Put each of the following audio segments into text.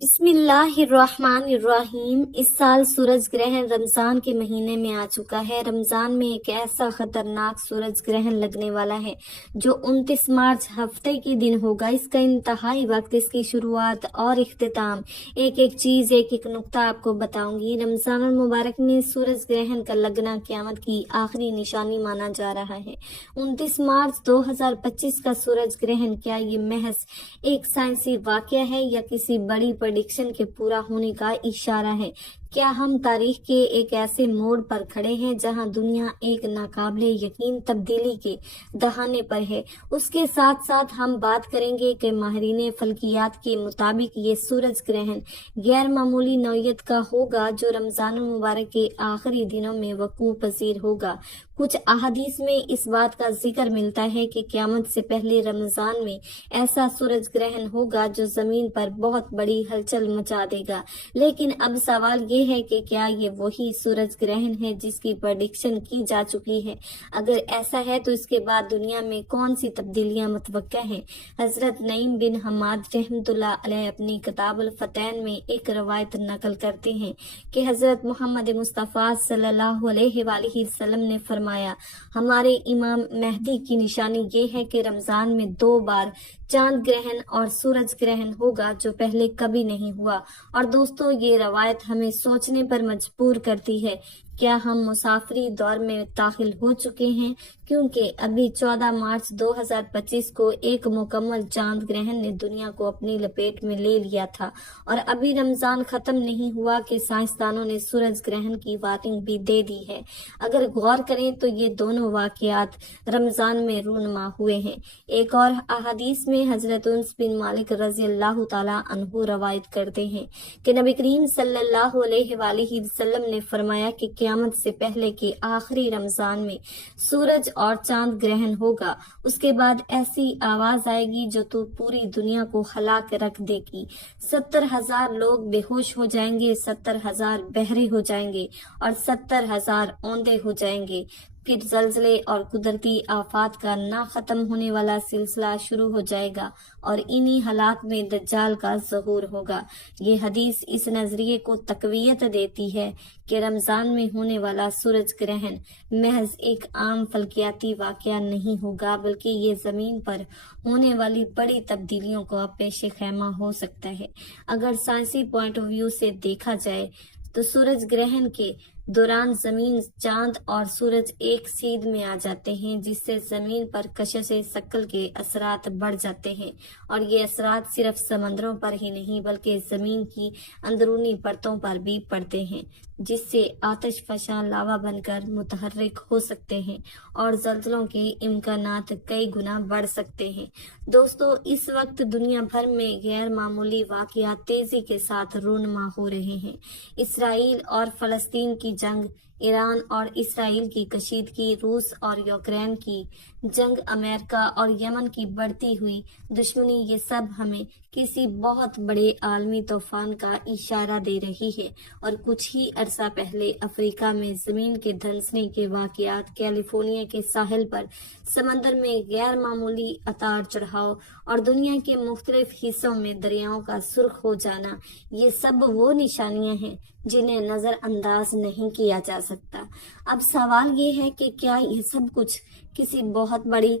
बिस्मिल्लाहिर्रहमानिर्रहीम। इस साल सूरज ग्रहण रमजान के महीने में आ चुका है। रमजान में एक ऐसा खतरनाक सूरज ग्रहण लगने वाला है जो 29 मार्च हफ्ते के दिन होगा। इसका इंतहाई वक्त, इसकी शुरुआत और इख्तिताम, एक एक चीज, एक एक नुक्ता आपको बताऊंगी। रमजान मुबारक में सूरज ग्रहण का लगना क़यामत की आखिरी निशानी माना जा रहा है। 29 मार्च 2025 का सूरज ग्रहण, क्या ये महज एक साइंसी वाकया है या किसी बड़ी प्रेडिक्शन के पूरा होने का इशारा है? क्या हम तारीख के एक ऐसे मोड़ पर खड़े हैं जहां दुनिया एक नाकाबिले यकीन तब्दीली के दहाने पर है? उसके साथ साथ हम बात करेंगे कि माहिरीन फल्कियात के मुताबिक ये सूरज ग्रहण गैर मामूली नौयत का होगा जो रमजान मुबारक के आखिरी दिनों में वकूअ पजीर होगा। कुछ अहादीस में इस बात का जिक्र मिलता है कि क़यामत से पहले रमजान में ऐसा सूरज ग्रहण होगा जो जमीन पर बहुत बड़ी हलचल मचा देगा। लेकिन अब सवाल ये है कि क्या ये वही सूरज ग्रहण है जिसकी प्रेडिक्शन की जा चुकी है? अगर ऐसा है तो इसके बाद दुनिया में कौन सी तब्दीलियां मुतवक्का हैं? हजरत नईम बिन हमाद रहमतुल्लाह अलैह अपनी किताब अल फतैन में एक रवायत नकल करते हैं कि हजरत मोहम्मद मुस्तफ़ा सल्लल्लाहु अलैहि वसल्लम ने फरमाया, हमारे इमाम मेहदी की निशानी ये है कि रमजान में 2 बार चांद ग्रहण और सूरज ग्रहण होगा जो पहले कभी नहीं हुआ। और दोस्तों, ये रवायत हमें सोचने पर मजबूर करती है, क्या हम मुसाफरी दौर में दाखिल हो चुके हैं? क्योंकि अभी 14 मार्च 2025 को एक मुकम्मल चांद ग्रहण ने दुनिया को अपनी लपेट में ले लिया था और अभी रमजान खत्म नहीं हुआ कि साइंसदानों ने सूरज ग्रहण की वार्निंग भी दे दी है। अगर गौर करें तो ये दोनों वाकयात रमजान में रूनुमा हुए हैं। एक और अहादीस में हजरत उनस बिन मालिक रजी अल्लाह ताला अन्हु रवायत करते हैं कि नबी करीम सल्लल्लाहु अलैहि वसल्लम ने फरमाया कि क़यामत से पहले के आखिरी रमजान में सूरज और चांद ग्रहण होगा। उसके बाद ऐसी आवाज आएगी जो तो पूरी दुनिया को हिला के रख देगी। 70,000 लोग बेहोश हो जाएंगे, 70,000 बहरे हो जाएंगे और 70,000 औंधे हो जाएंगे। फिर जल्जले और कुदरती आफात का ना खत्म होने वाला सिलसिला शुरू हो जाएगा और इन्हीं हालात में दज्जाल का ज़हूर होगा। ये हदीस इस नजरिए को तकवीयत देती है कि रमजान में होने वाला सूरज ग्रहण महज एक आम फल्कियाती वाकया नहीं होगा, बल्कि ये जमीन पर होने वाली बड़ी तब्दीलियों का पेश खैमा हो सकता है। अगर साइंसी पॉइंट ऑफ व्यू से देखा जाए तो सूरज ग्रहण के दौरान जमीन, चांद और सूरज एक सीध में आ जाते हैं, जिससे जमीन पर कशिश शक्ल के असरात बढ़ जाते हैं और ये असरात सिर्फ समंदरों पर ही नहीं बल्कि जमीन की अंदरूनी परतों पर भी पड़ते हैं, जिससे आतिश फशां लावा बनकर मुतहर्रिक हो सकते हैं और जल्जलों के इम्कानात कई गुना बढ़ सकते हैं। दोस्तों, इस वक्त दुनिया भर में गैर मामूली वाकयात तेजी के साथ रूनुमा हो रहे हैं। इसराइल और फलस्तीन की जंग, ईरान और इसराइल की कशीदगी, रूस और यूक्रेन की जंग, अमेरिका और यमन की बढ़ती हुई दुश्मनी, ये सब हमें किसी बहुत बड़े आलमी तूफान का इशारा दे रही है। और कुछ ही अरसा पहले अफ्रीका में जमीन के धंसने के वाकयात, कैलिफोर्निया के साहिल पर समंदर में गैर मामूली उतार चढ़ाव और दुनिया के मुख्तलिफ हिस्सों में दरियाओं का सुर्ख हो जाना, ये सब वो निशानियां हैं जिन्हें नजरअंदाज नहीं किया जा सकता। अब सवाल ये है कि क्या ये सब कुछ किसी बहुत बड़ी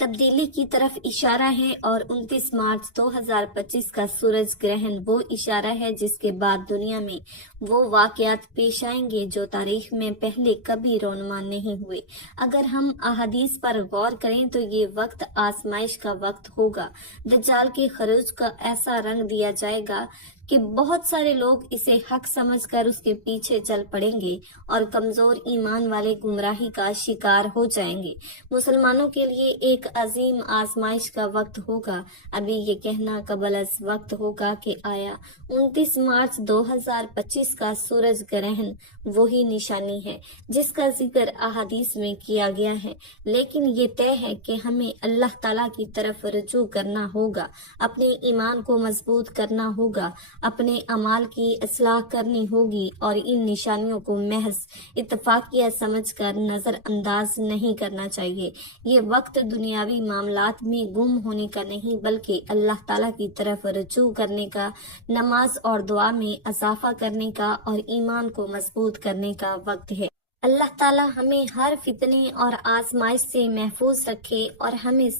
तब्दीली की तरफ इशारा है और 29 मार्च 2025 का सूरज ग्रहण वो इशारा है जिसके बाद दुनिया में वो वाकयात पेश आएंगे जो तारीख में पहले कभी रोनुमा नहीं हुए। अगर हम अहादीस पर गौर करें तो ये वक्त आजमाइश का वक्त होगा। दज्जाल के खरूज का ऐसा रंग दिया जाएगा कि बहुत सारे लोग इसे हक समझकर उसके पीछे चल पड़ेंगे और कमजोर ईमान वाले गुमराही का शिकार हो जाएंगे। मुसलमानों के लिए एक अजीम आजमाइश का वक्त होगा। अभी ये कहना कबल अज वक्त होगा कि आया 29 मार्च 2025 का सूरज ग्रहण वही निशानी है जिसका जिक्र अहादीस में किया गया है। लेकिन ये तय है कि हमें अल्लाह ताला की तरफ रुजू करना होगा, अपने ईमान को मजबूत करना होगा, अपने अमाल की इस्लाह करनी होगी और इन निशानियों को महज इत्तफाकिया समझकर नजरअंदाज नहीं करना चाहिए। ये वक्त दुनियावी मामलात में गुम होने का नहीं बल्कि अल्लाह ताला की तरफ रुजू करने का, नमाज और दुआ में इजाफा करने का और ईमान को मजबूत करने का वक्त है। अल्लाह ताला हमें हर फितने और आजमाइश से महफूज रखे और हमें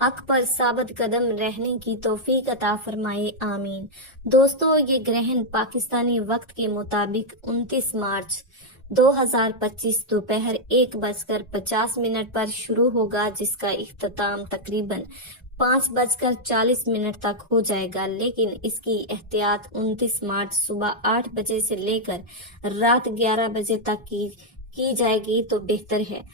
हक पर साबित कदम रहने की तौफीक अता फरमाए, आमीन। दोस्तों, ये ग्रहण पाकिस्तानी वक्त के मुताबिक 29 मार्च 2025 दोपहर 1:50 पर शुरू होगा, जिसका इख्तिताम तकरीबन 5:40 तक हो जाएगा, लेकिन इसकी एहतियात 29 मार्च सुबह 8 बजे से लेकर रात 11 बजे तक की जाएगी तो बेहतर है।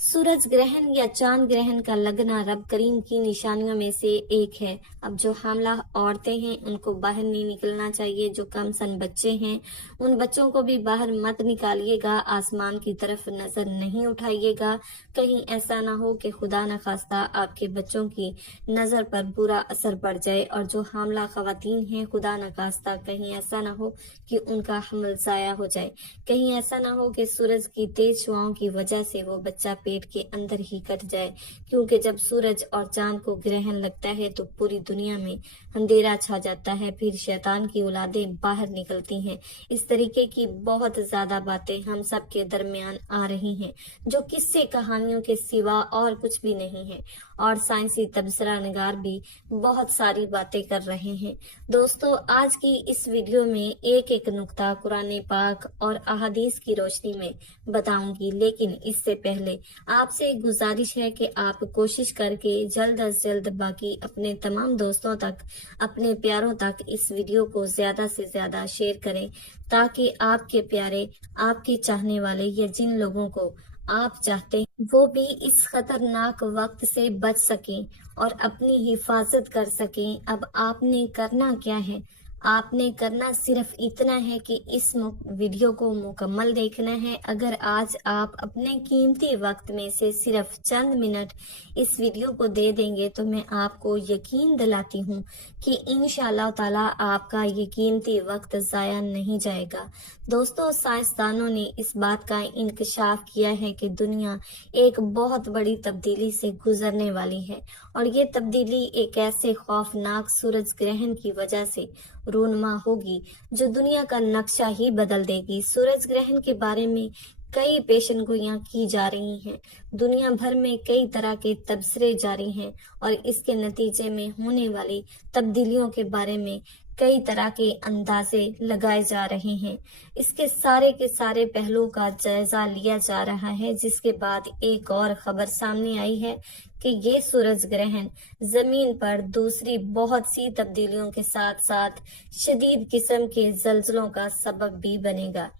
सूरज ग्रहण या चांद ग्रहण का लगना रब करीम की निशानियों में से एक है। अब जो हामला औरतें हैं उनको बाहर नहीं निकलना चाहिए। जो कम सन बच्चे हैं उन बच्चों को भी बाहर मत निकालिएगा। आसमान की तरफ नजर नहीं उठाइएगा, कहीं ऐसा ना हो कि खुदा न खास्ता आपके बच्चों की नजर पर बुरा असर पड़ जाए। और जो हामला खवातीन हैं, खुदा न खास्ता कहीं ऐसा ना हो कि उनका हमल जाया हो जाए, कहीं ऐसा ना हो कि सूरज की तेज शुआओं की वजह से वो बच्चा पेट के अंदर ही कट जाए, क्योंकि जब सूरज और चांद को ग्रहण लगता है तो पूरी दुनिया में अंधेरा छा जाता है, फिर शैतान की औलादें बाहर निकलती हैं। इस तरीके की बहुत ज्यादा बातें हम सब के दरमियान आ रही हैं, जो किस्से कहानियों के सिवा और कुछ भी नहीं है, और साइंसी तबसरा निगार भी बहुत सारी बातें कर रहे हैं। दोस्तों, आज की इस वीडियो में एक एक नुक्ता कुरान पाक और अहादीस की रोशनी में बताऊंगी, लेकिन इससे पहले आपसे एक गुजारिश है कि आप कोशिश करके जल्द अज जल्द बाकी अपने तमाम दोस्तों तक, अपने प्यारों तक इस वीडियो को ज्यादा से ज्यादा शेयर करें, ताकि आपके प्यारे, आपके चाहने वाले या जिन लोगों को आप चाहते हैं वो भी इस खतरनाक वक्त से बच सकें और अपनी हिफाजत कर सकें। अब आपने करना क्या है? आपने करना सिर्फ इतना है कि इस वीडियो को मुकम्मल देखना है। अगर आज आप अपने कीमती वक्त में से सिर्फ चंद मिनट इस वीडियो को दे देंगे तो मैं आपको यकीन दिलाती हूँ कि इंशाअल्लाह ताला आपका ये कीमती वक्त जाया नहीं जाएगा। दोस्तों, साइंसदानों ने इस बात का इंकशाफ किया है कि दुनिया एक बहुत बड़ी तब्दीली से गुजरने वाली है, और ये तब्दीली एक ऐसे खौफनाक सूरज ग्रहण की वजह से रूनुमा होगी जो दुनिया का नक्शा ही बदल देगी। सूरज ग्रहण के बारे में कई पेशनगोइयां की जा रही हैं, दुनिया भर में कई तरह के तबसरे जारी हैं, और इसके नतीजे में होने वाली तब्दीलियों के बारे में कई तरह के अंदाजे लगाए जा रहे हैं। इसके सारे के सारे पहलुओं का जायजा लिया जा रहा है, जिसके बाद एक और खबर सामने आई है कि ये सूरज ग्रहण जमीन पर दूसरी बहुत सी तब्दीलियों के साथ साथ शदीद किस्म के जल्जलों का सबब भी बनेगा।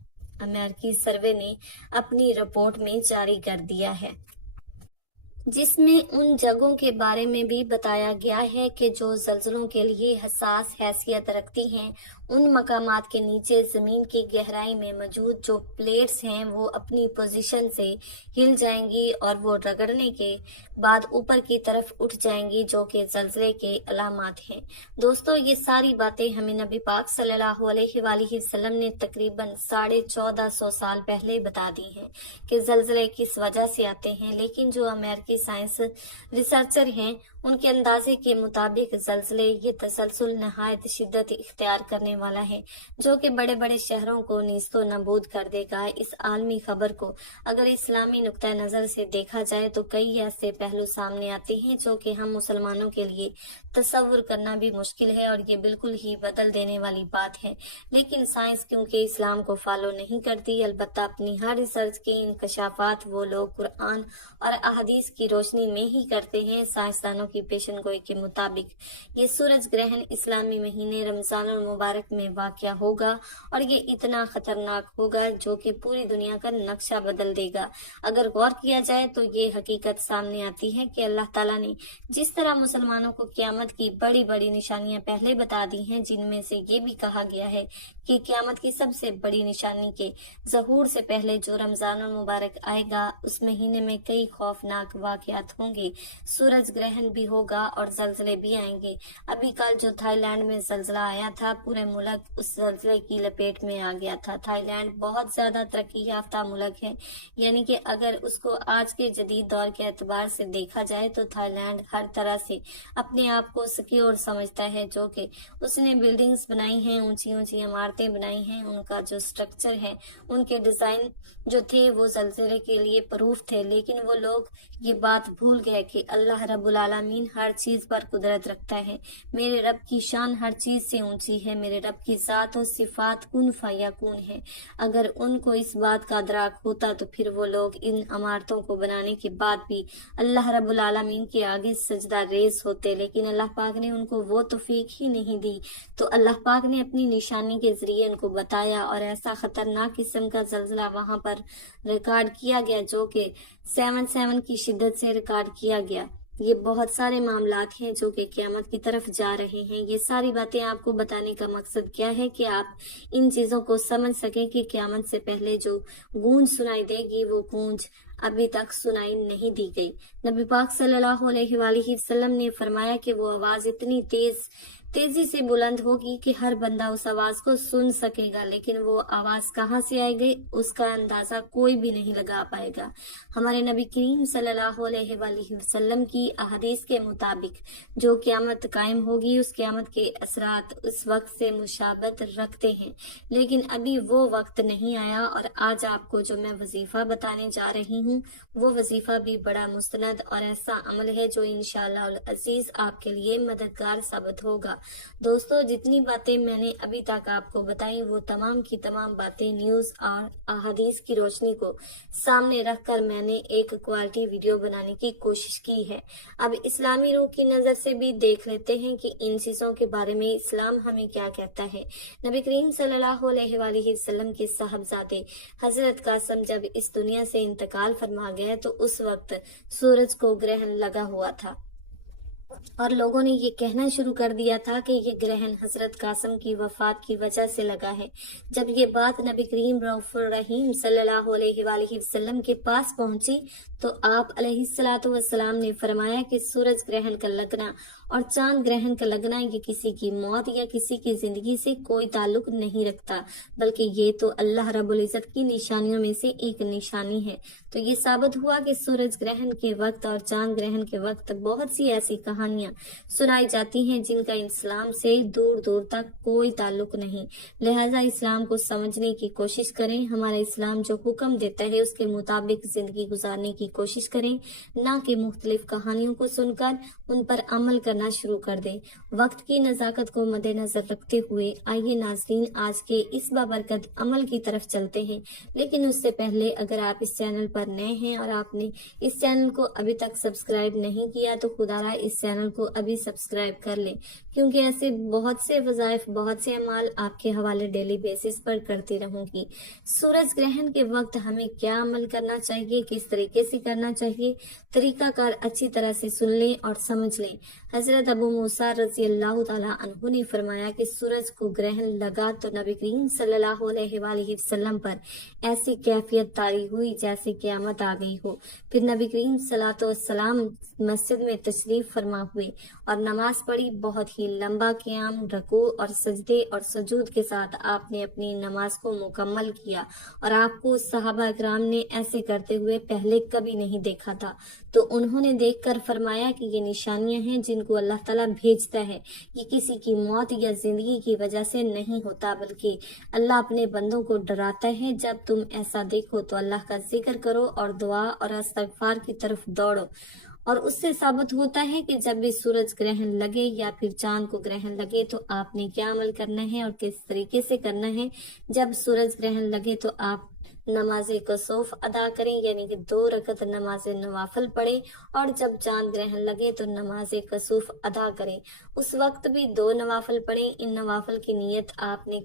अमेरिकी सर्वे ने अपनी रिपोर्ट में जारी कर दिया है, जिसमें उन जगहों के बारे में भी बताया गया है कि जो जल्जलों के लिए हसास हैसियत रखती हैं। उन मकामात के नीचे जमीन की गहराई में मौजूद जो प्लेट्स हैं वो अपनी पोजीशन से हिल जाएंगी और वो रगड़ने के बाद ऊपर की तरफ उठ जाएंगी, जो कि जल्जले के अलामात हैं। दोस्तों, ये सारी बातें हमें नबी पाक सल्लल्लाहु अलैहि वसल्लम ने तकरीबन 1450 साल पहले बता दी हैं कि जल्जले किस वजह से आते हैं, लेकिन जो अमेरिकी साइंस रिसर्चर हैं उनके अंदाजे के मुताबिक जल्जले ये तसलसल नहायत शिद्दत इख्तियार करने वाला है, जो कि बड़े बड़े शहरों को नीस्तो नबूद कर देगा। इस आलमी खबर को अगर इस्लामी नुक्ता नजर से देखा जाए तो कई ऐसे पहलू सामने आते हैं जो कि हम मुसलमानों के लिए तस्वुर करना भी मुश्किल है, और ये बिल्कुल ही बदल देने वाली बात है। लेकिन साइंस क्योंकि इस्लाम को फॉलो नहीं करती, अलबत्ता अपनी हर रिसर्च के इंकशाफात वो लोग कुरान और अहदीस की रोशनी में ही करते हैं। साइंसदानों की पेशनगोई के मुताबिक ये सूरज ग्रहण इस्लामी महीने रमजान मुबारक में वाक़या होगा, और ये इतना खतरनाक होगा जो कि पूरी दुनिया का नक्शा बदल देगा। अगर गौर किया जाए तो ये हकीकत सामने आती है कि अल्लाह ताला ने जिस तरह मुसलमानों को क़यामत की बड़ी बड़ी निशानियां पहले बता दी हैं, जिनमें से ये भी कहा गया है कि क़यामत की सबसे बड़ी निशानी के ज़हूर से पहले जो रमजान मुबारक आएगा उस महीने में कई खौफनाक वाक़यात होंगे। सूरज ग्रहण भी होगा और जलजले भी आएंगे। अभी कल जो थाईलैंड में जलजला आया था, पूरे मुल्क उस जलजले की लपेट में आ गया था। थाईलैंड बहुत ज्यादा तरक्की याफ्ता मुल्क है, यानी कि अगर उसको आज के जदीद दौर के एतबार से देखा जाए तो थाईलैंड हर तरह से अपने आप को सिक्योर समझता है। जो कि उसने बिल्डिंग्स बनाई हैं, ऊंची ऊंची इमारतें बनाई हैं, उनका जो स्ट्रक्चर है, उनके डिजाइन जो थे वो जलजले के लिए प्रूफ थे। लेकिन वो लोग ये बात भूल गए कि अल्लाह रब्बुल आलमीन हर चीज पर कुदरत रखता है। मेरे रब की शान हर चीज से ऊंची है, मेरे रब की ज़ात और सिफात कुन फयाकुन है। अगर उनको इस बात का अदराक होता तो फिर वो लोग इन इमारतों को बनाने के बाद भी अल्लाह रब्बुल आलमीन के आगे सजदा रेज होते, लेकिन अल्लाह पाक ने उनको वो तौफीक ही नहीं दी। तो अल्लाह पाक ने अपनी निशानी के जरिए उनको बताया और ऐसा खतरनाक किस्म का जलजला वहां पर रिकॉर्ड किया गया जो कि 7.7 की शिद्दत से रिकॉर्ड किया गया। ये बहुत सारे मामलात हैं जो कि क़यामत की तरफ जा रहे हैं। ये सारी बातें आपको बताने का मकसद क्या है कि आप इन चीजों को समझ सकें कि क़यामत से पहले जो गूंज सुनाई देगी वो गूंज अभी तक सुनाई नहीं दी गई। नबी पाक सल्लल्लाहु अलैहि वसल्लम ने फरमाया कि वो आवाज इतनी तेजी से बुलंद होगी कि हर बंदा उस आवाज को सुन सकेगा, लेकिन वो आवाज कहाँ से आएगी उसका अंदाजा कोई भी नहीं लगा पाएगा। हमारे नबी करीम सल्लल्लाहु अलैहि वसल्लम की अहदीस के मुताबिक जो क़यामत कायम होगी उस क़यामत के असरात उस वक्त से मुशाबत रखते हैं, लेकिन अभी वो वक्त नहीं आया। और आज आपको जो मैं वजीफा बताने जा रही हूँ वो वजीफा भी बड़ा मुस्तनद और ऐसा अमल है जो इंशाअल्लाह अजीज आपके लिए मददगार साबित होगा। दोस्तों, जितनी बातें मैंने अभी तक आपको बताई वो तमाम की तमाम बातें न्यूज और अहादीस की रोशनी को सामने रखकर मैंने एक क्वालिटी वीडियो बनाने की कोशिश की है। अब इस्लामी रूह की नजर से भी देख लेते हैं कि इन चीजों के बारे में इस्लाम हमें क्या कहता है। नबी करीम सल्लल्लाहु अलैहि वसल्लम के साहबजादे हजरत कासिम जब इस दुनिया से इंतकाल फरमा गए तो उस वक्त सूरज को ग्रहण लगा हुआ था और लोगों ने ये कहना शुरू कर दिया था कि ये ग्रहण हजरत कासिम की वफात की वजह से लगा है। जब ये बात नबी करीम रऊफुर रहीम सल्लल्लाहु अलैहि वसल्लम के पास पहुंची तो आप अलैहिस्सलातु वस्सलाम ने फरमाया कि सूरज ग्रहण का लगना और चांद ग्रहण का लगना ये किसी की मौत या किसी की जिंदगी से कोई ताल्लुक नहीं रखता, बल्कि ये तो अल्लाह रब्बुल इज्जत की निशानियों में से एक निशानी है। तो ये साबित हुआ कि सूरज ग्रहण के वक्त और चांद ग्रहण के वक्त बहुत सी ऐसी कहानियां सुनाई जाती हैं जिनका इस्लाम से दूर दूर तक कोई ताल्लुक नहीं। लिहाजा इस्लाम को समझने की कोशिश करें, हमारा इस्लाम जो हुक्म देता है उसके मुताबिक जिंदगी गुजारने की कोशिश करें, ना कि मुख्तलिफ कहानियों को सुनकर उन पर अमल करना शुरू कर दें। वक्त की नजाकत को मद्देनजर रखते हुए आइए नाज़रीन आज के इस बाबरकत अमल की तरफ चलते हैं। लेकिन उससे पहले अगर आप इस चैनल पर नए हैं और आपने इस चैनल को अभी तक सब्सक्राइब नहीं किया तो खुदारा इस चैनल को अभी सब्सक्राइब कर लें, क्योंकि ऐसे बहुत से वज़ाइफ बहुत से अमाल आपके हवाले डेली बेसिस पर करती रहूंगी। सूरज ग्रहण के वक्त हमें क्या अमल करना चाहिए, किस तरीके से करना चाहिए, तरीकाकार अच्छी तरह से सुन लें और समझ लें। हजरत अबू मूसा रज़ी अल्लाह तआला अन्हु ने फरमाया कि सूरज को ग्रहण लगा तो नबी करीम सल्लल्लाहु अलैहि वसल्लम पर ऐसी कैफियत तारी हुई जैसे क़यामत आ गई हो। फिर नबी करीम सल्लल्लाहु अलैहि वसल्लम मस्जिद में तशरीफ फरमा हुए और नमाज पढ़ी। बहुत ही लंबा क़याम, रकू और सजदे और सजूद के साथ आपने अपनी नमाज को मुकम्मल किया और आपको सहाबा इकराम ने ऐसे करते हुए पहले कभी नहीं देखा था। तो उन्होंने देखकर फरमाया कि ये निशानियां हैं जिनको अल्लाह ताला भेजता है। ये किसी की मौत या जिंदगी की वजह से नहीं होता, बल्कि अल्लाह अपने बंदों को डराता है। जब तुम ऐसा देखो तो अल्लाह का जिक्र करो और दुआ और इस्तिगफार की तरफ दौड़ो। और उससे साबित होता है कि जब भी सूरज ग्रहण लगे या फिर चांद को ग्रहण लगे तो आपने क्या अमल करना है और किस तरीके से करना है। जब सूरज ग्रहण लगे तो आप नमाज कसौफ अदा करें, यानी कि 2 रकत नमाज नवाफिल पढ़े, और जब चांद ग्रहण लगे तो नमाज कसौफ अदा करें। उस वक्त भी 2 नवाफिल पढ़ें। इन नवाफिल की नियत आपने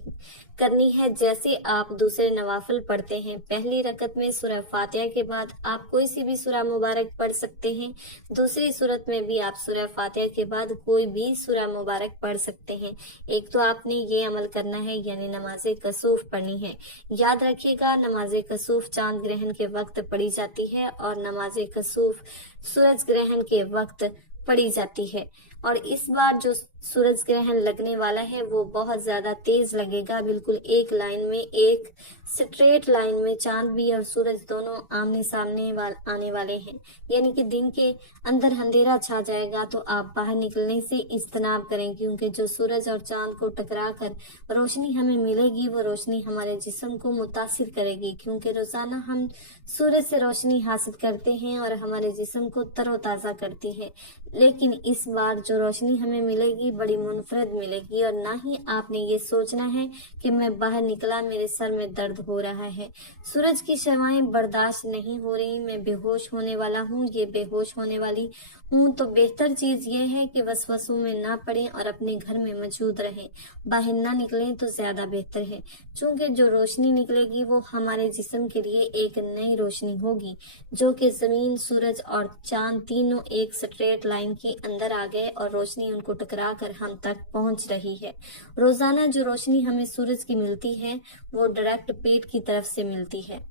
करनी है जैसे आप दूसरे नवाफिल पढ़ते हैं। पहली रकत में सूरह फातिहा के बाद आप कोई सी भी सूरह मुबारक पढ़ सकते हैं। दूसरी सूरत में भी आप सूरह फातिहा के बाद कोई भी सूरह मुबारक पढ़ सकते हैं। एक तो आपने ये अमल करना है, यानी नमाज कसौफ पढ़नी है। याद रखिएगा, नमाज कसौफ चांद ग्रहण के वक्त पढ़ी जाती है और नमाज कसौफ सूरज ग्रहण के वक्त पड़ी जाती है। और इस बार जो सूरज ग्रहण लगने वाला है वो बहुत ज्यादा तेज लगेगा, बिल्कुल एक लाइन में, एक स्ट्रेट लाइन में चांद भी और सूरज दोनों आमने सामने आने वाले हैं। यानी कि दिन के अंदर अंधेरा छा जाएगा, तो आप बाहर निकलने से इज्तनाब करें, क्योंकि जो सूरज और चांद को टकरा कर रोशनी हमें मिलेगी वो रोशनी हमारे जिस्म को मुतासिर करेगी, क्योंकि रोजाना हम सूरज से रोशनी हासिल करते हैं और हमारे जिस्म को तरोताजा करती है। लेकिन इस बार जो रोशनी हमें मिलेगी बड़ी मुनफरद मिलेगी, और ना ही आपने ये सोचना है कि मैं बाहर निकला मेरे सर में दर्द हो रहा है, सूरज की शवाएं बर्दाश्त नहीं हो रही, मैं बेहोश होने वाला हूँ, ये बेहोश होने वाली हूँ। तो बेहतर चीज ये है कि वसवसों में ना पड़ें और अपने घर में मौजूद रहें, बाहर ना निकलें तो ज्यादा बेहतर है। चूंकि जो रोशनी निकलेगी वो हमारे जिस्म के लिए एक नई रोशनी होगी, जो कि जमीन, सूरज और चांद तीनों एक स्ट्रेट लाइन के अंदर आ गए और रोशनी उनको टकरा कर हम तक पहुंच रही है। रोजाना जो रोशनी हमें सूरज की मिलती है वो डायरेक्ट पेट की तरफ से मिलती है,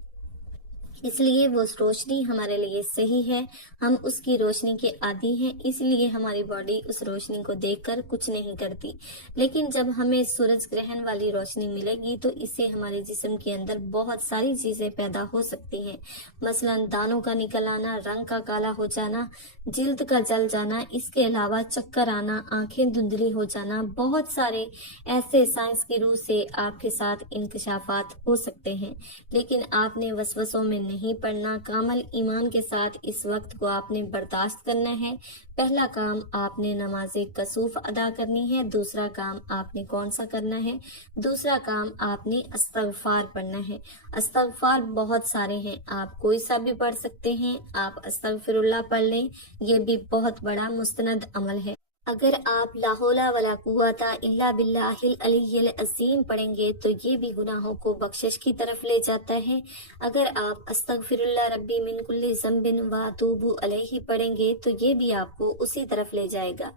इसलिए वो रोशनी हमारे लिए सही है। हम उसकी रोशनी के आदी हैं, इसलिए हमारी बॉडी उस रोशनी को देखकर कुछ नहीं करती। लेकिन जब हमें सूरज ग्रहण वाली रोशनी मिलेगी तो इससे हमारे जिस्म के अंदर बहुत सारी चीजें पैदा हो सकती हैं, मसलन दानों का निकल आना, रंग का काला हो जाना, जिल्द का जल जाना, इसके अलावा चक्कर आना, आंखें धुंधली हो जाना। बहुत सारे ऐसे साइंस की रूह से आपके साथ इंकशाफात हो सकते हैं। लेकिन आपने वसवसों में नहीं पड़ना, कामल ईमान के साथ इस वक्त को आपने बर्दाश्त करना है। पहला काम आपने नमाज़े कसूफ अदा करनी है। दूसरा काम आपने कौन सा करना है? दूसरा काम आपने अस्तगफार पढ़ना है। अस्तगफार बहुत सारे हैं, आप कोई सा भी पढ़ सकते हैं। आप अस्तगफिरुल्लाह पढ़ लें, ये भी बहुत बड़ा मुस्तनद अमल है। अगर आप ला हौला वला कुव्वता इल्ला बिल्लाहिल अलिय्यिल अज़ीम पढ़ेंगे तो ये भी गुनाहों को बख्शिश की तरफ ले जाता है। अगर आप अस्तगफिरुल्लाह रब्बी मिन कुल्ली ज़ंबिन व अतूबु अलैहि पढ़ेंगे तो ये भी आपको उसी तरफ ले जाएगा।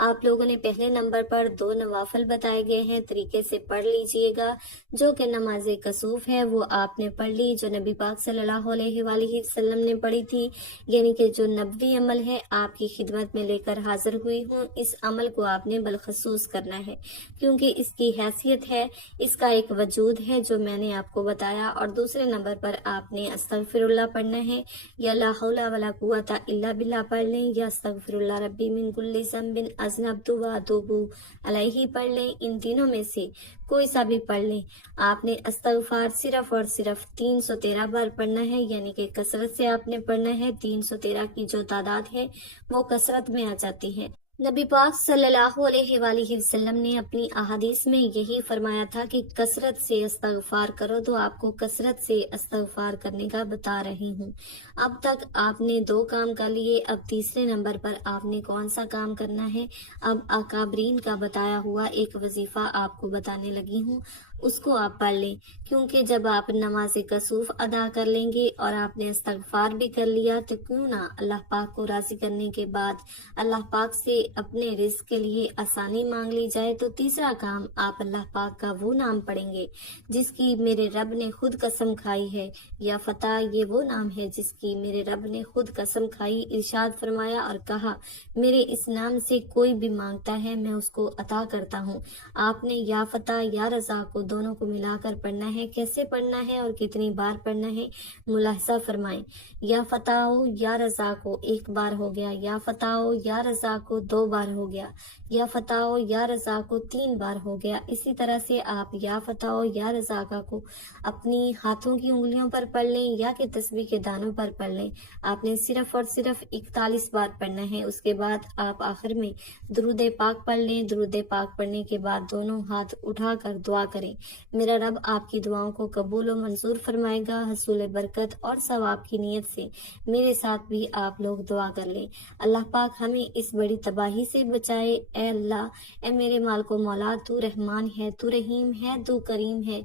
आप लोगों ने पहले नंबर पर 2 नवाफिल बताए गए हैं, तरीके से पढ़ लीजिएगा। जो कि नमाज़े कसूफ है वो आपने पढ़ ली, जो नबी पाक सल्लल्लाहु अलैहि वसल्लम ने पढ़ी थी, यानी कि जो नबवी अमल है आपकी खिदमत में लेकर हाजिर हुई हूँ। इस अमल को आपने बलखसूस करना है, क्योंकि इसकी हैसियत है, इसका एक वजूद है जो मैंने आपको बताया। और दूसरे नंबर पर आपने अस्तगफिरुल्लाह पढ़ना है, या ला हौला वला कुव्वता इल्ला बिल्लाह पढ़ लें, या अस्तगफिरुल्लाह रब्बी मिन कुल्ली ज़ंबिन अज़नबतु व अतूबु अलैहि पढ़ लें। इन तीनों में से कोई सा भी पढ़ लें। आपने अस्तगफार सिर्फ और सिर्फ 313 बार पढ़ना है, यानी कि कसरत से आपने पढ़ना है। 313 की जो तादाद है वो कसरत में आ जाती है। नबी पाक सल्लल्लाहु अलैहि वसल्लम ने अपनी अहादीस में यही फरमाया था कि कसरत से इस्तगफार करो, तो आपको कसरत से इस्तगफार करने का बता रही हूँ। अब तक आपने 2 काम कर लिए, अब तीसरे नंबर पर आपने कौन सा काम करना है? अब अकाबरीन का बताया हुआ एक वजीफा आपको बताने लगी हूँ, उसको आप पढ़ लें। क्योंकि जब आप नमाज कसूफ अदा कर लेंगे और आपने इस्तगफार भी कर लिया तो क्यों ना अल्लाह पाक को राजी करने के बाद अल्लाह पाक से अपने रिस्क के लिए आसानी मांग ली जाए। तो तीसरा काम आप अल्लाह पाक का वो नाम पढ़ेंगे जिसकी मेरे रब ने खुद कसम खाई है। या फतह ये वो नाम है जिसकी मेरे रब ने खुद कसम खाई, इरशाद फरमाया और कहा मेरे इस नाम से कोई भी मांगता है मैं उसको अता करता हूँ। आपने या फतह या रजा को दोनों को मिलाकर पढ़ना है। कैसे पढ़ना है और कितनी बार पढ़ना है मुलाहिजा फरमाएं। या फताओ या रजा को 1 बार हो गया, या फताओ या रजा को 2 बार हो गया, या फताओ या रजा को 3 बार हो गया। इसी तरह से आप या फताओ या रजा को अपनी हाथों की उंगलियों पर पढ़ लें या कि तस्बीह के दानों पर पढ़ लें। आपने सिर्फ और सिर्फ 41 बार पढ़ना है। उसके बाद आप आखिर में दुरूद पाक पढ़ लें। दुरूद पाक पढ़ने के बाद दोनों हाथ उठाकर दुआ करें। मेरा रब आपकी दुआओं को कबूल और मंजूर फरमाएगा। हसूल बरकत और सवाब की नीयत से मेरे साथ भी आप लोग दुआ कर लें। अल्लाह पाक हमें इस बड़ी तबाही से बचाए। ए अल्लाह, ए मेरे मालिको मौला, तू रहमान है, तू रहीम है, तू करीम है,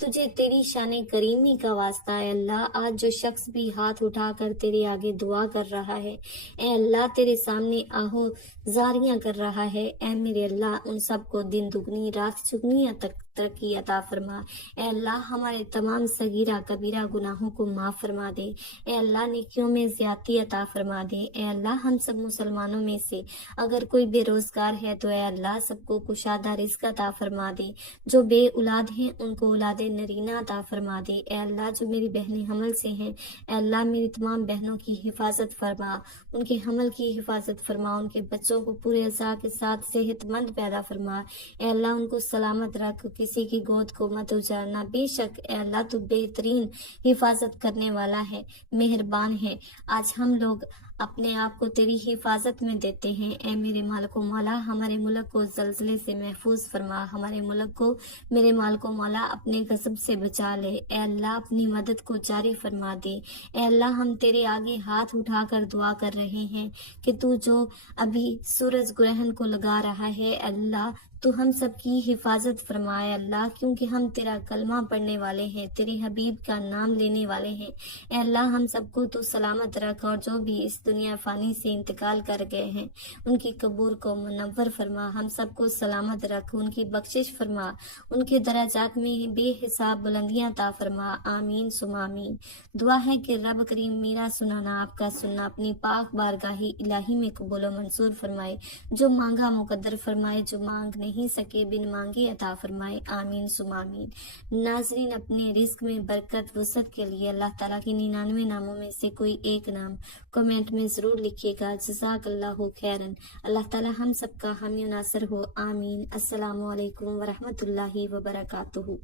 तुझे तेरी शान करीमी का वास्ता है। अल्लाह, आज जो शख्स भी हाथ उठाकर तेरे आगे दुआ कर रहा है, ए अल्लाह तेरे सामने आहो जारियां कर रहा है, ए मेरे अल्लाह उन सबको दिन दुगनी रात चुगनी तक तरक्की अता फरमा। ए अल्लाह हमारे तमाम सगीरा कबीरा गुनाहों को माफ़ फरमा दे। ए अल्लाह नेकियों में ज़्यादती अता फरमा दे। ए अल्लाह हम सब मुसलमानों में से अगर कोई बेरोज़गार है तो ए अल्लाह सबको कुशादा रिज़्क अता फरमा दे। जो बे औलाद हैं उनको औलाद नरीना अता फरमा दे। ए अल्लाह जो मेरी बहनें हमल से हैं, ए अल्लाह मेरी तमाम बहनों की हिफाजत फरमा, उनके हमल की हिफाजत फरमा, उनके बच्चों को पूरे अज़ा के साथ सेहतमंद पैदा फरमा। ए अल्लाह उनको सलामत रख, किसी की गोद को मत उजाड़ना। बेशक ए अल्लाह तो बेहतरीन हिफाजत करने वाला है, मेहरबान है। आज हम लोग अपने आप को तेरी हिफाजत में देते हैं। ए मेरे मालिक मौला हमारे मुल्क को ज़लज़ले से महफूज फरमा, हमारे मुल्क को मेरे मालिक मौला अपने गज़ब से बचा ले। ए अल्लाह अपनी मदद को जारी फरमा दे। ए अल्लाह हम तेरे आगे हाथ उठाकर दुआ कर रहे हैं कि तू जो अभी सूरज ग्रहण को लगा रहा है अल्लाह तो हम सब की हिफाजत फरमाए अल्लाह, क्योंकि हम तेरा कलमा पढ़ने वाले हैं, तेरे हबीब का नाम लेने वाले हैं। ए अल्लाह हम सबको तू सलामत रख, और जो भी इस दुनिया फ़ानी से इंतकाल कर गए हैं उनकी कब्र को मुनव्वर फरमा, हम सबको सलामत रख, उनकी बख्शिश फरमा, उनके दराजात में बेहिसाब बुलंदियां अता फरमा। आमीन सुमा आमीन। दुआ है कि रब करीम मेरा सुनाना आपका सुनना अपनी पाक बारगाही इलाही में कबूल व मंसूर फरमाए। जो मांगा मुकद्दर फरमाए, जो मांग नहीं सके बिन मांगे अता फरमाए। आमीन सुमा आमीन। नाज़रीन, अपने रिस्क में बरकत वसअत के लिए अल्लाह ताला के 99 नामों में से कोई एक नाम कमेंट में ज़रूर लिखिएगा। जज़ाकल्लाहु खैरन। अल्लाह ताला हम सबका हामी नासर हो। आमीन। अस्सलामु अलैकुम व रहमतुल्लाहि व बरकातुहू।